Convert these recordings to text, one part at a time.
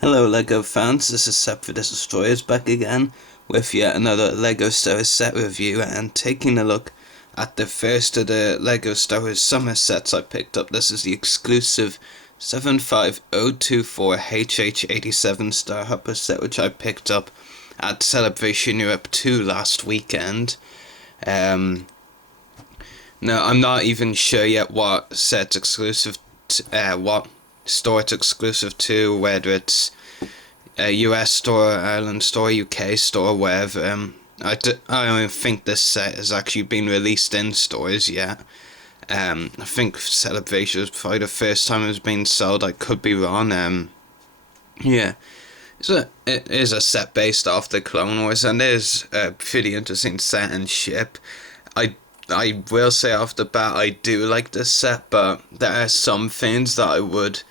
Hello LEGO fans, this is Sep for the Destroyers back again with yet another LEGO Star Wars set review and taking a look at the first of the LEGO Star Wars summer sets I picked up. This is the exclusive 75024 HH-87 Starhopper set which I picked up at Celebration Europe 2 last weekend. Now I'm not even sure yet what set's exclusive what store it's exclusive to, whether it's a US store, Ireland store, UK store, wherever. I don't think this set has actually been released in stores yet. I think Celebration was probably the first time it was being sold. I could be wrong. Yeah, it is a set based off the Clone Wars, and it is a pretty interesting set and ship. I will say off the bat I do like this set, but there are some things that I would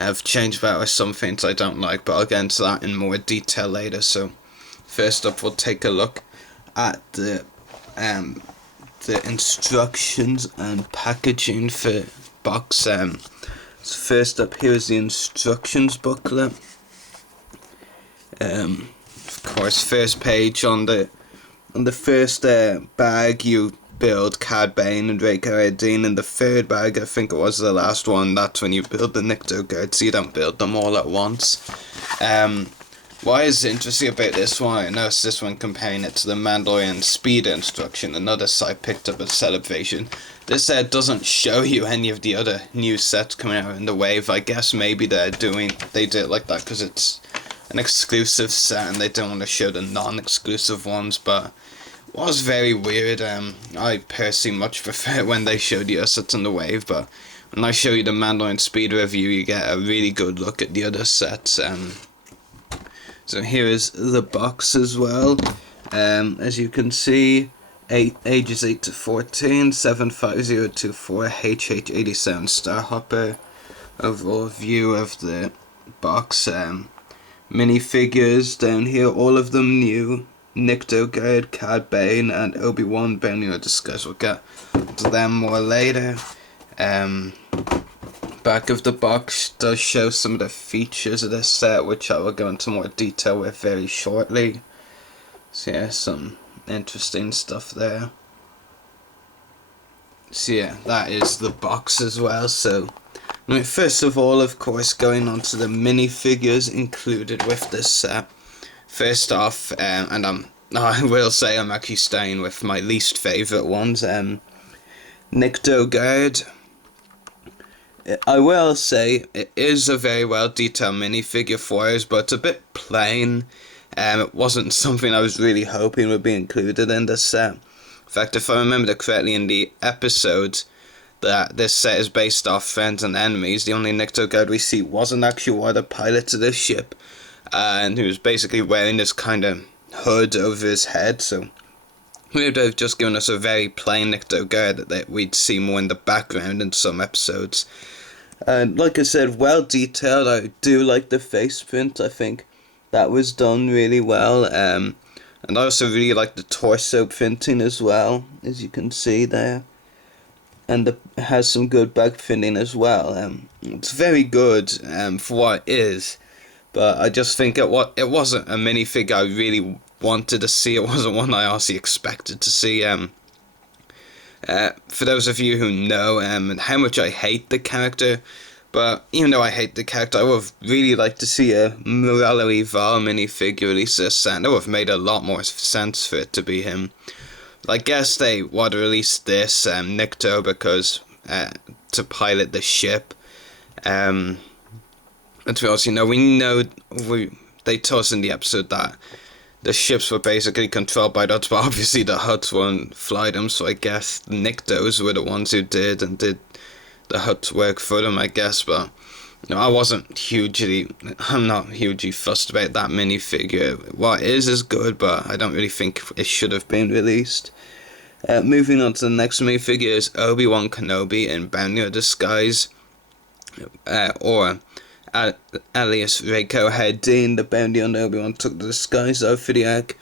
have changed about, or some things I don't like, but I'll get into that in more detail later. So first up we'll take a look at the instructions and packaging for box. So first up here is the instructions booklet. Of course, first page on the first bag you build Cad Bane and Rhaegar Erdine. In the third bag, I think it was the last one, that's when you build the Nikto guard, so you don't build them all at once. What is interesting about this one, I noticed this one comparing it to the Mandalorian Speed instruction, another set I picked up at Celebration. This set doesn't show you any of the other new sets coming out in the wave. I guess maybe they did it like that because it's an exclusive set and they don't want to show the non-exclusive ones, but was very weird. I personally much prefer when they show the assets in the wave, but when I show you the Mandalorian Speed review, you get a really good look at the other sets. So here is the box as well. As you can see, ages 8 to 14, 75024 HH-87 Starhopper. Overall view of the box. Minifigures down here, all of them new. Nikto Guard, Cad Bane, and Obi-Wan Bounty or Disguise. We'll get to them more later. Back of the box does show some of the features of this set, which I will go into more detail with very shortly. So yeah, some interesting stuff there. So yeah, that is the box as well. So first of all, of course, going on to the minifigures included with this set. First off, and I will say I'm actually staying with my least favourite ones, Nikto Guard. I will say it is a very well detailed minifigure for us, but it's a bit plain. It wasn't something I was really hoping would be included in this set. In fact, if I remember correctly, in the episode that this set is based off Friends and Enemies, the only Nikto Guard we see wasn't actually one of the pilots of this ship. And he was basically wearing this kind of hood over his head, so he would have just given us a very plain Nikto Guard that we'd see more in the background in some episodes. And like I said, well detailed. I do like the face print. I think that was done really well. And I also really like the torso printing as well, as you can see there. And it has some good back printing as well. It's very good for what it is. But I just think it wasn't a minifigure I really wanted to see. It wasn't one I honestly expected to see. For those of you who know how much I hate the character, but even though I hate the character, I would have really liked to see a Morello Val minifigure release this set. It would have made a lot more sense for it to be him. I guess they would have released this Nikto because to pilot the ship. And to be honest, they told us in the episode that the ships were basically controlled by the Huts, but obviously the Huts won't fly them, so I guess the Niktos were the ones who did the Huts work for them, I guess. But I'm not hugely fussed about that minifigure. What is good, but I don't really think it should have been released. Moving on to the next minifigure is Obi-Wan Kenobi in Bounty or Disguise, or alias Rhaegar Erdine. The bounty on Obi-Wan took the disguise off for the arc.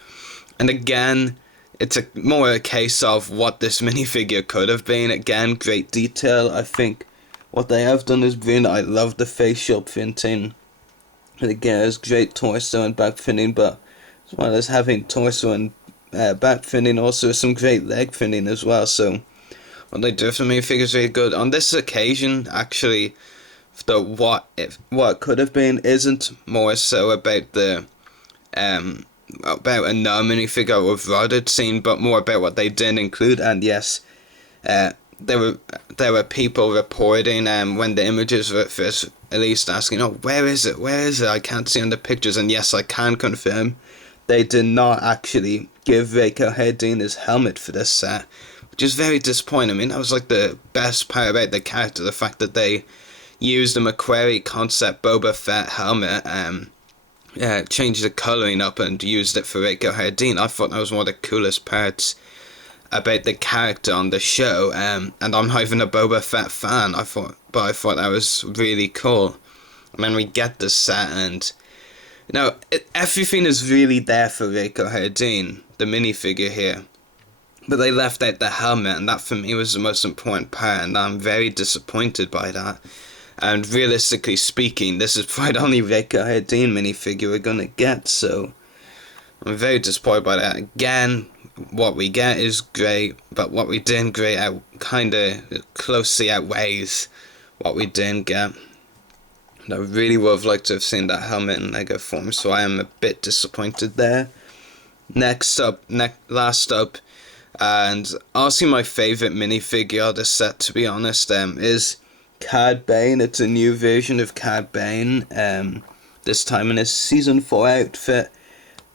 And again, it's more a case of what this minifigure could have been. Again, great detail. I think what they have done is brilliant. I love the facial printing. And again, it has great torso and back fitting, but as well as having torso and back fitting, also some great leg fitting as well. So what they do for me figures really good. On this occasion, actually, what could have been isn't more so about the about a no minifigure with Rod scene, but more about what they did include. And yes, there were people reporting when the images were first released, asking, "Oh, where is it? Where is it? I can't see on the pictures." And yes, I can confirm they did not actually give Reiko Herdin his helmet for this set, which is very disappointing. I mean, that was like the best part about the character, the fact that they used the McQuarrie concept Boba Fett helmet, changed the colouring up and used it for Reiko Herdin. I thought that was one of the coolest parts about the character on the show, and I'm not even a Boba Fett fan, I thought that was really cool. And then we get the set, and everything is really there for Reiko Herdin, the minifigure here, but they left out the helmet, and that for me was the most important part, and I'm very disappointed by that. And realistically speaking, this is probably the only Reiko Herdin minifigure we're gonna get, so I'm very disappointed by that. Again, what we get is great, but what we didn't get kind of closely outweighs what we didn't get. And I really would have liked to have seen that helmet in Lego form, so I am a bit disappointed there. Last up, and honestly my favourite minifigure of the set, to be honest, is Cad Bane. It's a new version of Cad Bane, this time in his Season 4 outfit.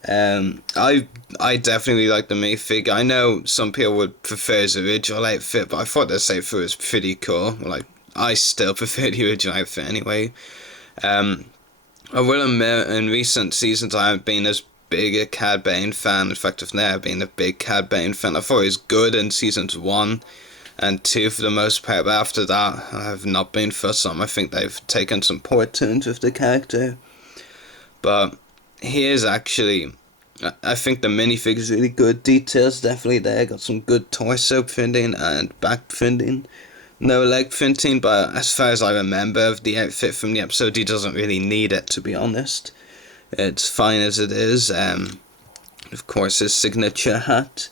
I definitely like the minifigure. I know some people would prefer his original outfit, but I thought this outfit was pretty cool. Like, I still prefer the original outfit anyway. I will admit, in recent seasons I haven't been as big a Cad Bane fan. In fact, I've never been a big Cad Bane fan. I thought he was good in seasons 1 and 2 for the most part, but after that I have not been for some. I think they've taken some poor turns with the character, but he is actually, I think the minifigure is really good. Details definitely there, got some good torso printing and back printing. No leg printing, but as far as I remember of the outfit from the episode, he doesn't really need it, to be honest. It's fine as it is. Of course, his signature hat.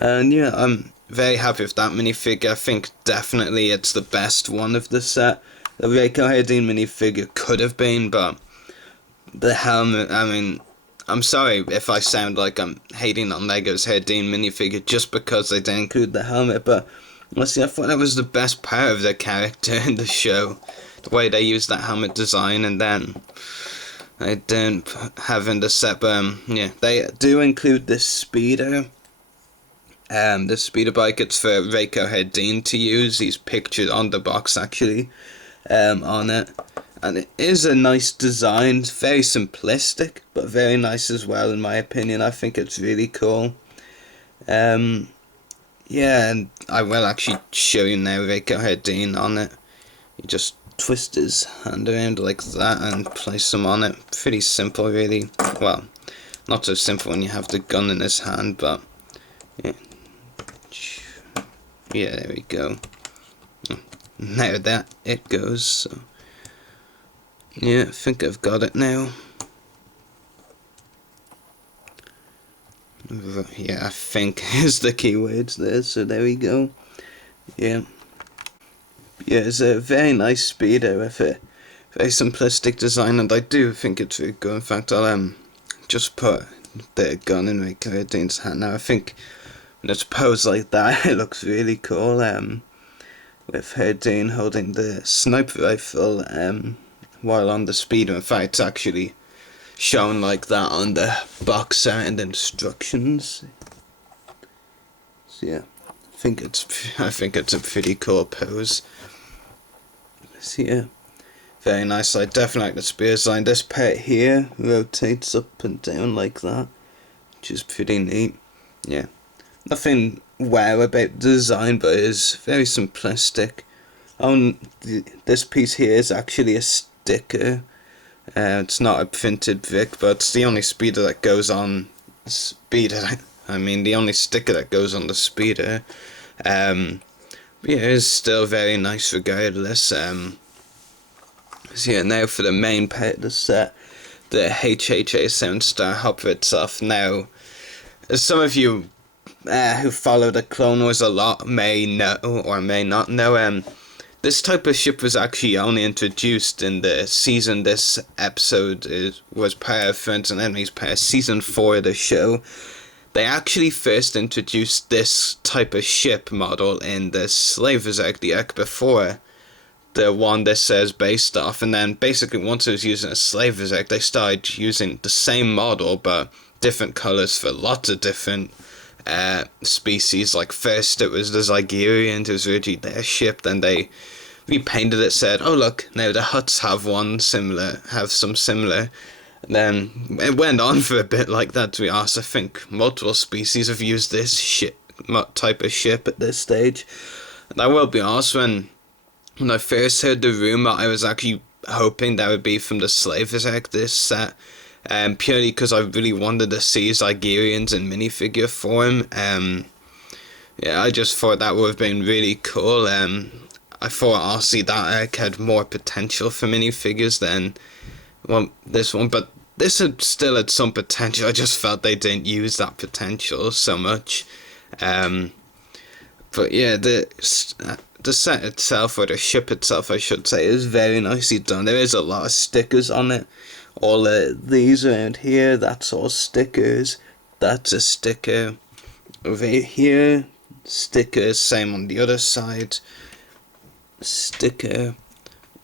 And yeah, I'm very happy with that minifigure. I think definitely it's the best one of the set. The Reiko Herdin minifigure could have been, but the helmet, I mean, I'm sorry if I sound like I'm hating on Lego's Herdin minifigure just because they didn't include the helmet, but honestly, I thought that was the best part of the character in the show. The way they used that helmet design, and then they didn't have in the set, but yeah, they do include this speeder. The speeder bike, it's for Reiko Herdin to use. He's pictured on the box actually, on it. And it is a nice design, it's very simplistic, but very nice as well in my opinion. I think it's really cool. Yeah, and I will actually show you now Reiko Herdin on it. You just twist his hand around like that and place him on it. Pretty simple really. Well, not so simple when you have the gun in his hand, but yeah. Yeah, there we go. Now that it goes, so yeah, I think I've got it now. Yeah, I think is the keywords there, so there we go. Yeah. Yeah, it's a very nice speeder with a very simplistic design, and I do think it's very good. In fact, I'll just put the gun in Reiko Herdin's hand now. I think when it's posed like that, it looks really cool. With Herdin holding the sniper rifle while on the speeder. In fact, it's actually shown like that on the box art and instructions. So yeah, I think it's a pretty cool pose. So yeah, very nice. I definitely like the spear design. This part here rotates up and down like that, which is pretty neat. Yeah, nothing wow about the design, but it is very simplistic. This piece here is actually a sticker. It's not a printed brick, but it's the only speeder that goes on the only sticker that goes on the speeder. Yeah, it is still very nice regardless. So yeah, now for the main part of the set, the HH-87 Starhopper itself. Now, as some of you who follow the Clone Wars a lot may know or may not know, this type of ship was actually only introduced in the season this episode was part of Friends and Enemies, part of season 4 of the show. They actually first introduced this type of ship model in the Slavers Arc, the arc before the one this is based off, and then basically once it was using a Slavers Arc, they started using the same model but different colours for lots of different species. Like first it was the Zygerians, it was originally their ship, then they repainted it, said, oh look, now the Hutts have some similar. And then it went on for a bit like that, to be honest. I think multiple species have used this type of ship at this stage. And I will be honest, when I first heard the rumour, I was actually hoping that would be from the Slavers Arc, this set. Purely because I really wanted to see Zygerians in minifigure form. Yeah, I just thought that would have been really cool. I thought honestly that arc had more potential for minifigures than this one, but this still had some potential. I just felt they didn't use that potential so much. But yeah, the set itself, or the ship itself I should say, is very nicely done. There is a lot of stickers on it. All these around here, that's all stickers. That's a sticker. Over here, stickers, same on the other side. Sticker.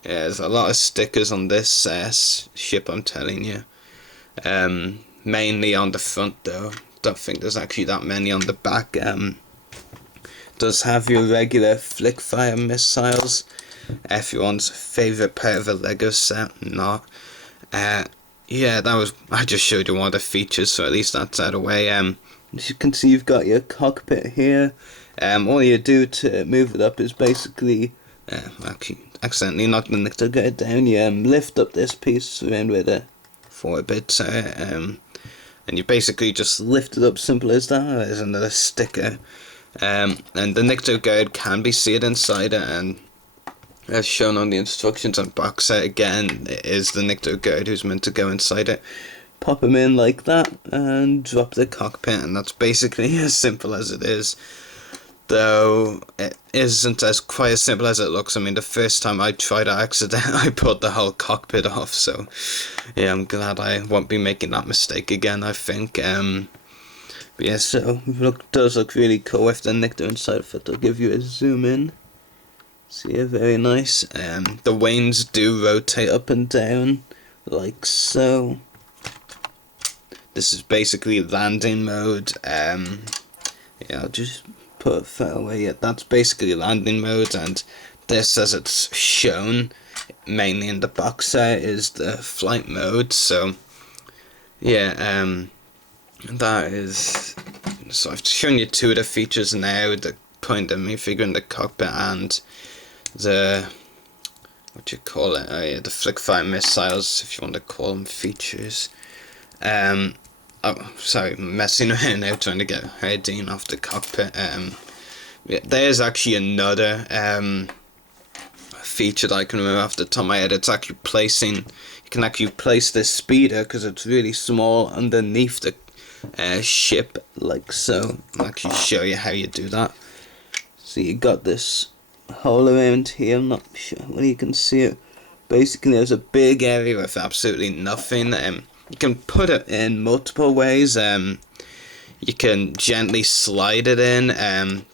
Yeah, there's a lot of stickers on this ship, I'm telling you. Mainly on the front though. Don't think there's actually that many on the back. Does have your regular flick fire missiles. Everyone's favourite part of a LEGO set. Not. Yeah, I just showed you one of the features, so at least that's out of the way. As you can see, you've got your cockpit here. All you do to move it up is basically, actually, accidentally knocked the nickel guard down. You lift up this piece around where the 4 bits are, and you basically just lift it up, simple as that. There's another sticker. And the nickel guard can be seated inside it, and as shown on the instructions on box set, again, it is the nickel guard who's meant to go inside it. Pop him in like that and drop the cockpit, and that's basically as simple as it is. Though it isn't quite as simple as it looks. I mean, the first time I tried it, I pulled the whole cockpit off, so yeah, I'm glad I won't be making that mistake again, I think. But yeah, so does look really cool with the nickel inside of it. I'll give you a zoom in. See, yeah, very nice. The wings do rotate up and down, like so. This is basically landing mode. Yeah, I'll just put it far away. Yeah, that's basically landing mode, and this, as it's shown, mainly in the box set, is the flight mode. So, yeah, that is. So I've shown you 2 of the features now: the point of minifigure in the cockpit and the the flick fire missiles, if you want to call them features. Oh, sorry, messing around now trying to get Hardine off the cockpit. Yeah, there's actually another feature that I can remember off the top of my head. It's actually you can actually place this speeder, because it's really small, underneath the ship, like so. I'll actually show you how you do that. So you got this hole around here, I'm not sure whether you can see it. Basically there's a big area with absolutely nothing. You can put it in multiple ways. You can gently slide it in,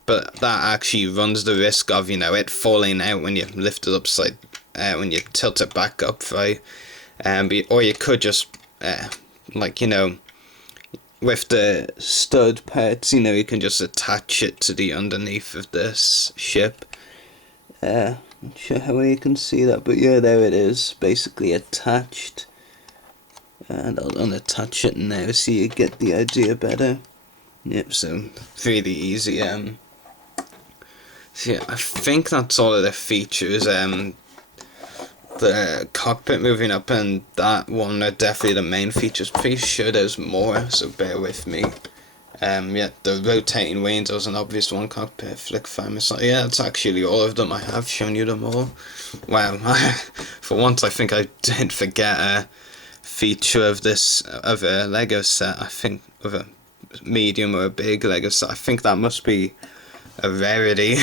but that actually runs the risk of, it falling out when you lift it upside, when you tilt it back up, right? Or you could just, with the stud parts, you can just attach it to the underneath of this ship. Not sure how well you can see that, but yeah, there it is, basically attached. And I'll unattach it now so you get the idea better. Yep, so really easy. So yeah, I think that's all of the features. The cockpit moving up and that one are definitely the main features. Pretty sure there's more, so bear with me. Yeah, the rotating wings was an obvious one. Cockpit, flick fire missile. Yeah, it's actually all of them. I have shown you them all. Wow, for once I think I didn't forget a feature of this, of a Lego set. I think of a medium or a big Lego set. I think that must be a rarity.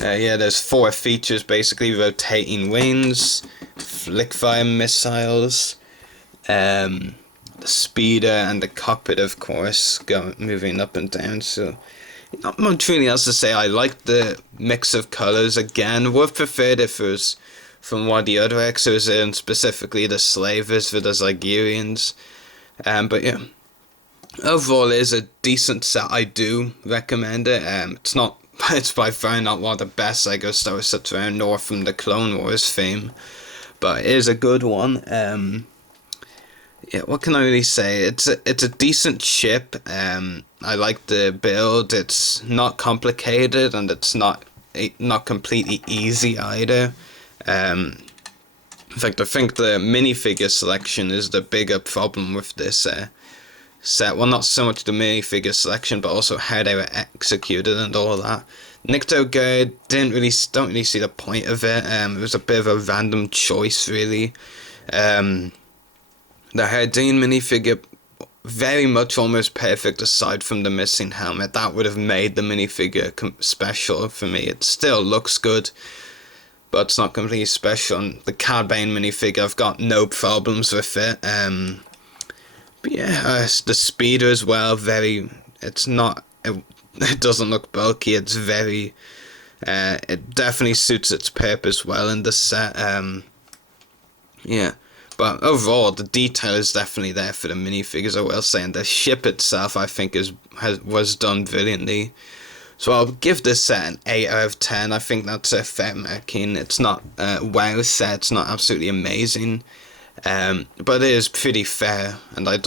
Yeah, there's 4 features basically: rotating wings, flick fire missiles, the speeder, and the cockpit, of course, moving up and down. So not much really else to say. I like the mix of colors. Again, would have preferred if it was from one of the other exos, and specifically the slavers for the Zygerians. But yeah, overall it is a decent set. I do recommend it. It's by far not one of the best Lego Star Wars sets around, nor from the Clone Wars fame, but it is a good one. Yeah, what can I really say? It's a decent ship. I like the build. It's not complicated, and it's not completely easy either. In fact, I think the minifigure selection is the bigger problem with this set. Well, not so much the minifigure selection, but also how they were executed and all that. Nikto Guard don't really see the point of it. It was a bit of a random choice, really. The Hardeen minifigure, very much almost perfect aside from the missing helmet. That would have made the minifigure special for me. It still looks good, but it's not completely special. And the Cad Bane minifigure, I've got no problems with it. But yeah, the speeder as well, it doesn't look bulky. It's very, it definitely suits its purpose well in the set. Yeah, but overall the detail is definitely there for the minifigures, I will say, and the ship itself I think was done brilliantly. So I'll give this set an 8 out of 10. I think that's a fair marking. It's not a wow set, it's not absolutely amazing. But it is pretty fair, and I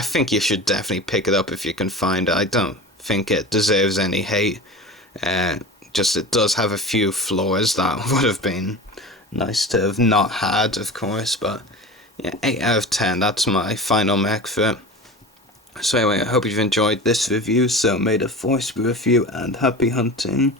think you should definitely pick it up if you can find it. I don't think it deserves any hate. Just it does have a few flaws that would have been nice to have not had, of course, but yeah, 8 out of 10, that's my final mark for it. So anyway, I hope you've enjoyed this review, so may the force be with you, and happy hunting.